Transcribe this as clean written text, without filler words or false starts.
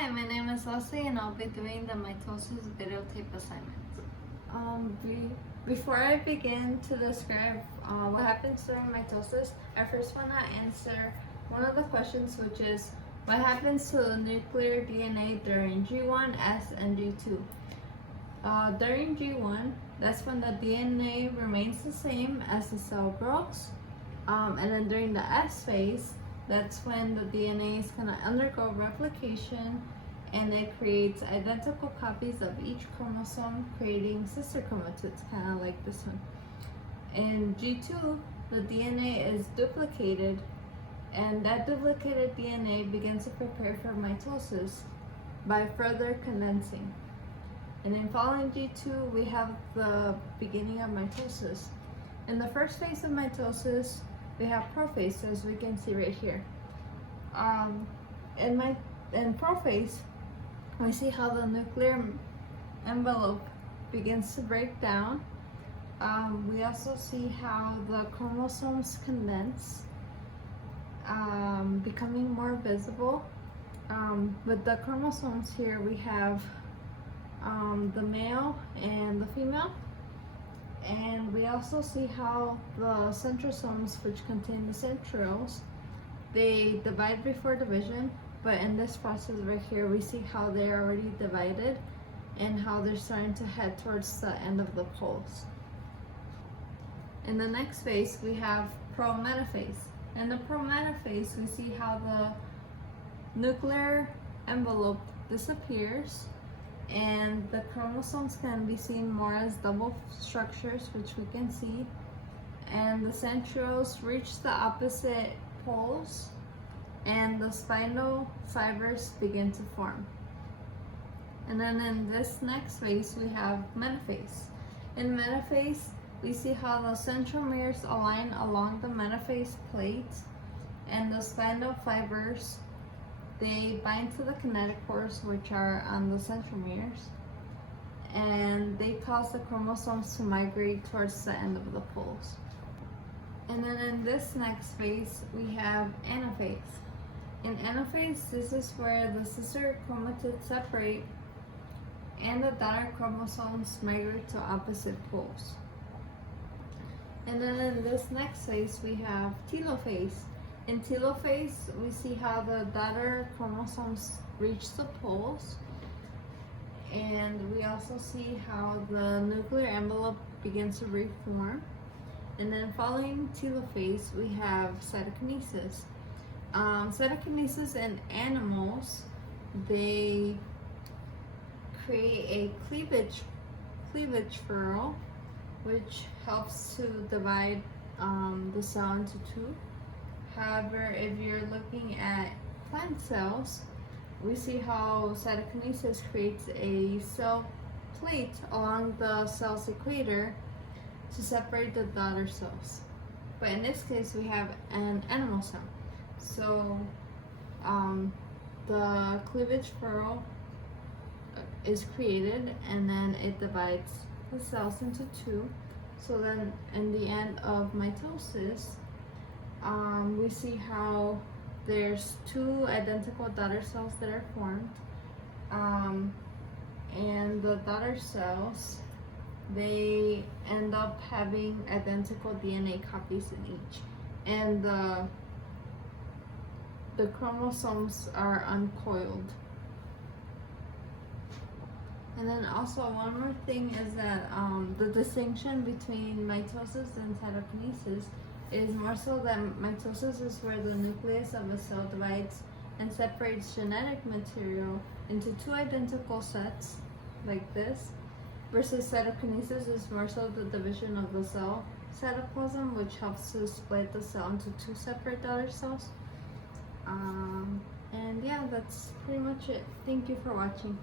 Hi, my name is Leslie and I'll be doing the mitosis videotape assignment. Before I begin to describe what happens during mitosis, I first want to answer one of the questions, which is what happens to the nuclear DNA during G1, S, and G2. During G1, that's when the DNA remains the same as the cell grows. And then during the S phase, that's when the DNA is going to undergo replication and it creates identical copies of each chromosome, creating sister chromatids, kind of like this one. In G2, the DNA is duplicated, and that duplicated DNA begins to prepare for mitosis by further condensing. And in following G2, we have the beginning of mitosis. In the first phase of mitosis, we have prophase, as we can see right here. In prophase, we see how the nuclear envelope begins to break down. We also see how the chromosomes condense, becoming more visible. With the chromosomes here, we have the male and the female. And we also see how the centrosomes, which contain the centrioles, they divide before division, but in this process right here, we see how they're already divided and how they're starting to head towards the end of the poles. In the next phase, we have prometaphase. In the prometaphase, we see how the nuclear envelope disappears, and the chromosomes can be seen more as double structures, which we can see, and the centrioles reach the opposite poles, and the spindle fibers begin to form. And then in this next phase, we have metaphase. In metaphase, we see how the centromeres align along the metaphase plate, and the spindle fibers, they bind to the kinetochores, which are on the centromeres, and they cause the chromosomes to migrate towards the end of the poles. And then in this next phase, we have anaphase. In anaphase, this is where the sister chromatids separate and the daughter chromosomes migrate to opposite poles. And then in this next phase, we have telophase. In telophase, we see how the daughter chromosomes reach the poles, and we also see how the nuclear envelope begins to reform. And then following telophase, we have cytokinesis. Cytokinesis in animals, they create a cleavage furrow, which helps to divide the cell into two. However, if you're looking at plant cells, we see how cytokinesis creates a cell plate along the cell's equator to separate the daughter cells. But in this case, we have an animal cell. So the cleavage furrow is created, and then it divides the cells into two. So then in the end of mitosis, we see how there's two identical daughter cells that are formed, and the daughter cells, they end up having identical DNA copies in each, and the chromosomes are uncoiled. And then also one more thing is that the distinction between mitosis and cytokinesis is more so that mitosis is where the nucleus of a cell divides and separates genetic material into two identical sets, like this, versus cytokinesis is more so the division of the cell cytoplasm, which helps to split the cell into two separate daughter cells. And yeah, that's pretty much it. Thank you for watching.